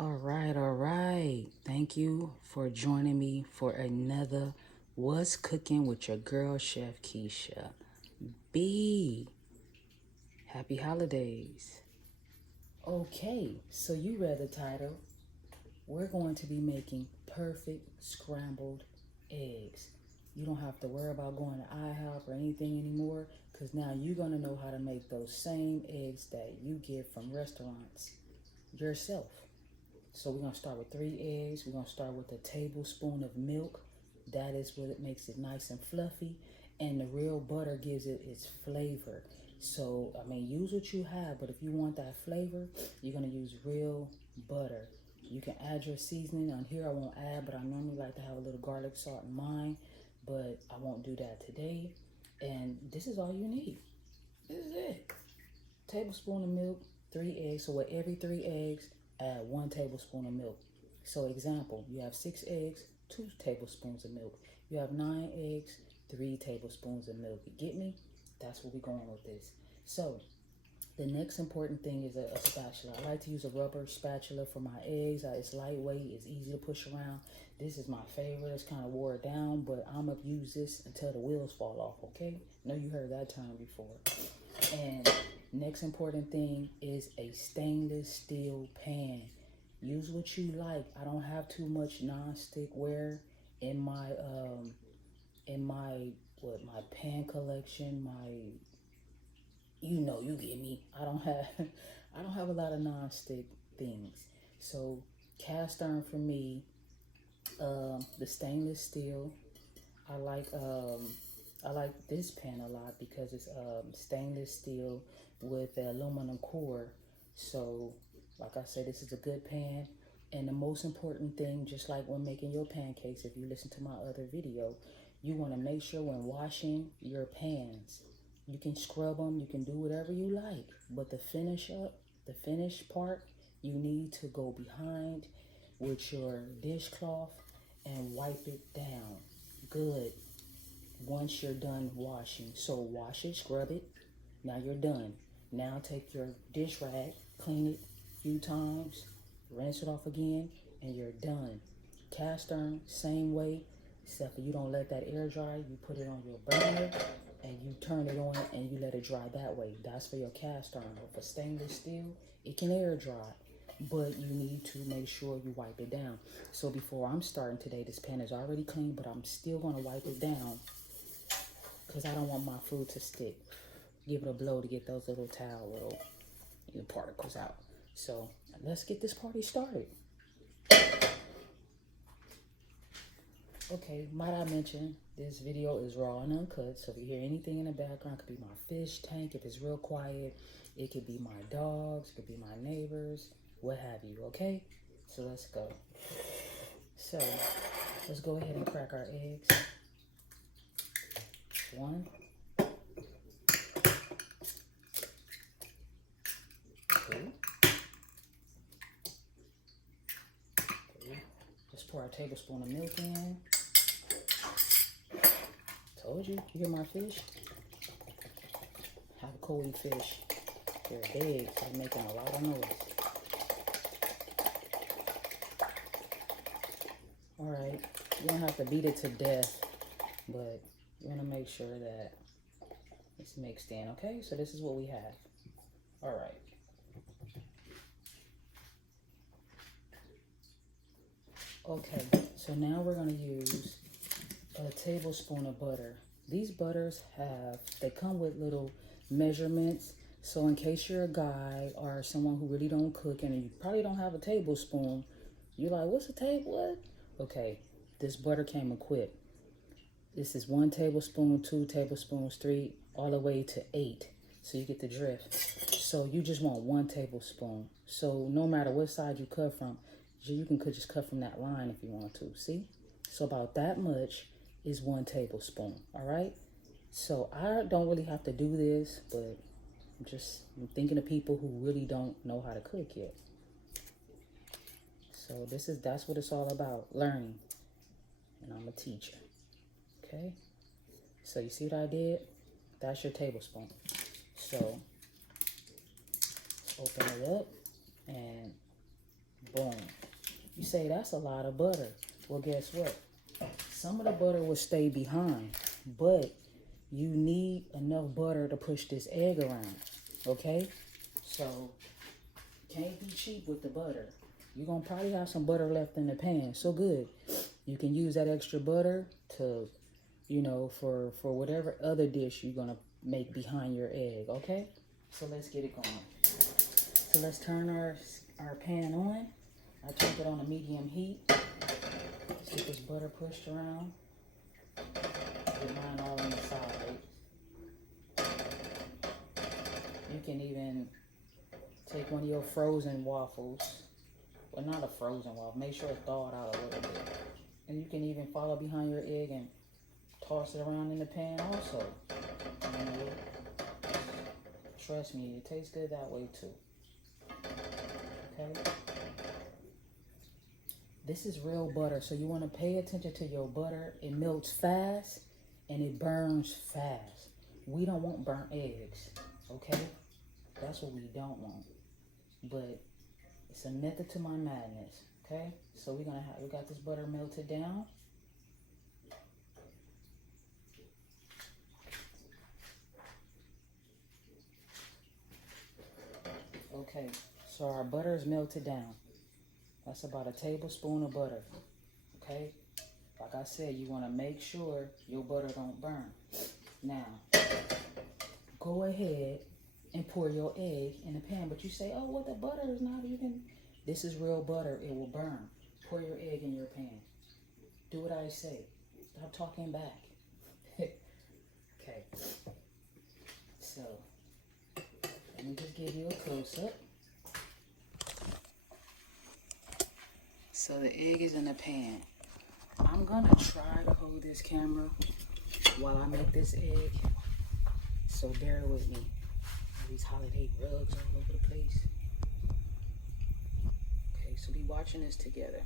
All right. Thank you for joining me for another What's Cooking with your girl, Chef Keisha. B. Happy holidays. Okay, so you read the title. We're going to be making perfect scrambled eggs. You don't have to worry about going to IHOP or anything anymore because now you're going to know how to make those same eggs that you get from restaurants yourself. So we're gonna start with 3 eggs. We're gonna start with a tablespoon of milk. That is what it makes it nice and fluffy. And the real butter gives it its flavor. So, I mean, use what you have, but if you want that flavor, you're gonna use real butter. You can add your seasoning. On here I won't add, but I normally like to have a little garlic salt in mine, but I won't do that today. And this is all you need. This is it. Tablespoon of milk, 3 eggs. So with every 3 eggs, add 1 tablespoon of milk. So example, you have 6 eggs, 2 tablespoons of milk. You have 9 eggs, 3 tablespoons of milk. You get me? That's where we're going with this. So the next important thing is a spatula. I like to use a rubber spatula for my eggs. It's lightweight, it's easy to push around. This is my favorite. It's kind of wore down, but I'm going to use this until the wheels fall off, okay? I know you heard that term before. And next important thing is a stainless steel pan. Use what you like. I don't have too much non-stick ware in my my pan collection, you get me. I don't have a lot of non-stick things. So cast iron for me, the stainless steel. I like this pan a lot because it's stainless steel with the aluminum core. So like I said, this is a good pan. And the most important thing, just like when making your pancakes, if you listen to my other video, you want to make sure when washing your pans, you can scrub them, you can do whatever you like, but the finish part, you need to go behind with your dishcloth and wipe it down good once you're done washing. So wash it, scrub it. Now you're done. Now take your dish rag, clean it a few times, rinse it off again, and you're done. Cast iron, same way, except for you don't let that air dry. You put it on your burner and you turn it on and you let it dry that way. That's for your cast iron. But for stainless steel, it can air dry, but you need to make sure you wipe it down. So before I'm starting today, this pan is already clean, but I'm still gonna wipe it down because I don't want my food to stick. Give it a blow to get those little particles out. So let's get this party started. Okay, might I mention, this video is raw and uncut, so if you hear anything in the background, it could be my fish tank, if it's real quiet, it could be my dogs, it could be my neighbors, what have you, okay? So let's go. So, let's go ahead and crack our eggs. 1. 2. 3. Just pour a tablespoon of milk in. Told you. You hear my fish? Have a koi fish. They're big, so they're making a lot of noise. Alright, you don't have to beat it to death, but you want to make sure that it's mixed in, okay? So this is what we have. Alright. Okay, so now we're going to use a tablespoon of butter. These butters they come with little measurements. So in case you're a guy or someone who really don't cook and you probably don't have a tablespoon, you're like, what's a table? What? Okay, this butter came equipped. This is 1 tablespoon, 2 tablespoons, 3, all the way to 8. So you get the drift. So you just want 1 tablespoon. So no matter what side you cut from, you can just cut from that line if you want to, see? So about that much is 1 tablespoon, all right? So I don't really have to do this, but I'm thinking of people who really don't know how to cook yet. So that's what it's all about, learning. And I'm a teacher, okay? So you see what I did? That's your tablespoon. So let's open it up and Boom. You say that's a lot of butter. Well, guess what? Some of the butter will stay behind, but you need enough butter to push this egg around, okay? So, can't be cheap with the butter. You're going to probably have some butter left in the pan. So good. You can use that extra butter to, you know, for whatever other dish you're going to make behind your egg, okay? So let's get it going. So let's turn our pan on. I turned it on a medium heat. Let's get this butter pushed around. Get mine all on the side. You can even take one of your frozen waffles. Well, not a frozen waffle. Make sure it's thawed out a little bit. And you can even follow behind your egg and toss it around in the pan also. You know, trust me, it tastes good that way too. Okay? This is real butter, so you want to pay attention to your butter. It melts fast and it burns fast. We don't want burnt eggs, okay? That's what we don't want. But it's a method to my madness, okay? So we got this butter melted down. Okay, so our butter is melted down. That's about a tablespoon of butter, okay? Like I said, you want to make sure your butter don't burn. Now, go ahead and pour your egg in the pan. But you say, oh, well, the butter is not even... This is real butter. It will burn. Pour your egg in your pan. Do what I say. Stop talking back. Okay. So, let me just give you a close-up. So the egg is in the pan. I'm gonna try to hold this camera while I make this egg. So bear with me. All these holiday rugs all over the place. Okay, so be watching this together.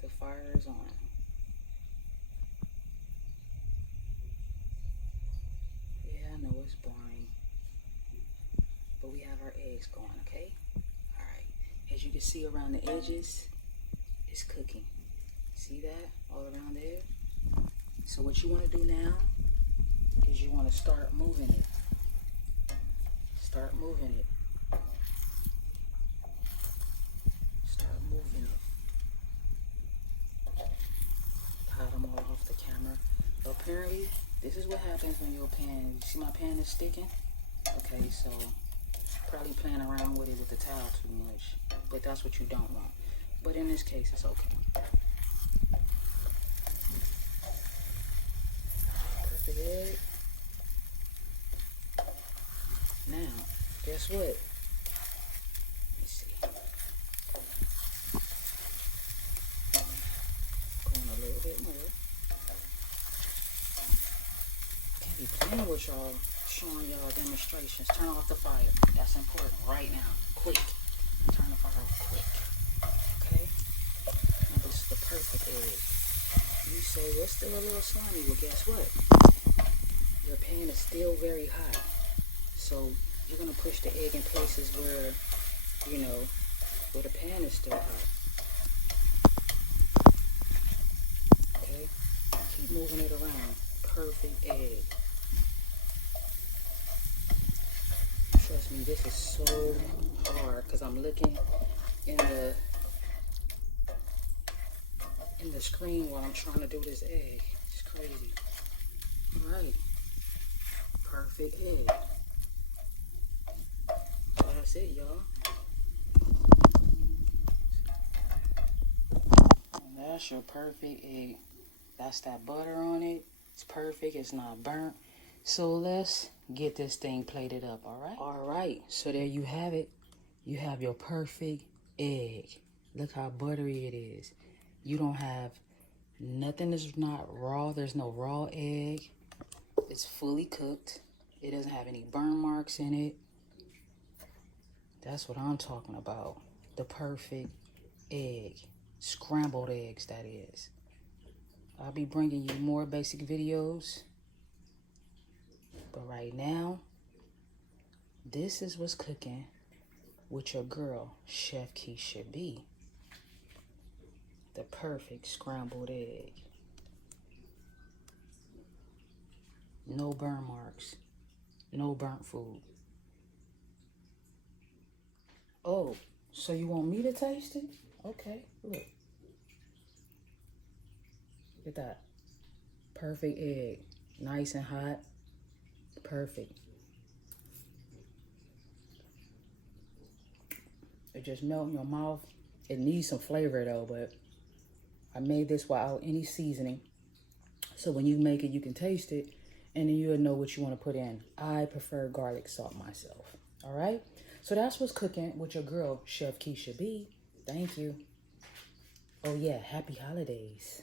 The fire is on. Yeah, I know it's boring. But we have our eggs going, okay? Alright. As you can see around the edges, it's cooking. See that? All around there? So what you want to do now is you want to start moving it. Start moving it. Start moving it. Cut them all off the camera. Apparently, this is what happens when your pan, you see my pan is sticking? Okay, so probably playing around with it with the towel too much. But that's what you don't want. But in this case, it's okay. Perfect egg. Now, guess what? Let me see. Going a little bit more. Can't be playing with y'all, showing y'all demonstrations. Turn off the fire. That's important right now. Quick. Turn the fire off quick. Okay? Now this is the perfect egg. You say, well, it's still a little slimy. Well, guess what? Your pan is still very hot. So you're going to push the egg in places where, you know, where the pan is still hot. Okay? Keep moving it around. Perfect egg. Trust me, this is so hard because I'm looking in the screen while I'm trying to do this egg. It's crazy. All right. Perfect egg. So that's it, y'all. And that's your perfect egg. That's that butter on it. It's perfect. It's not burnt. So let's get this thing plated up, all right? All right. So there you have it. You have your perfect egg. Look how buttery it is. You don't have nothing that's not raw. There's no raw egg. It's fully cooked. It doesn't have any burn marks in it. That's what I'm talking about. The perfect egg. Scrambled eggs, that is. I'll be bringing you more basic videos. But right now, this is what's cooking with your girl, Chef Keisha B. The perfect scrambled egg. No burn marks. No burnt food. Oh, so you want me to taste it? Okay, look. Look at that. Perfect egg. Nice and hot. Perfect. It just melts in your mouth. It needs some flavor though, but I made this without any seasoning. So when you make it, you can taste it and then you'll know what you want to put in. I prefer garlic salt myself. All right? So that's what's cooking with your girl, Chef Keisha B. Thank you. Oh yeah, happy holidays.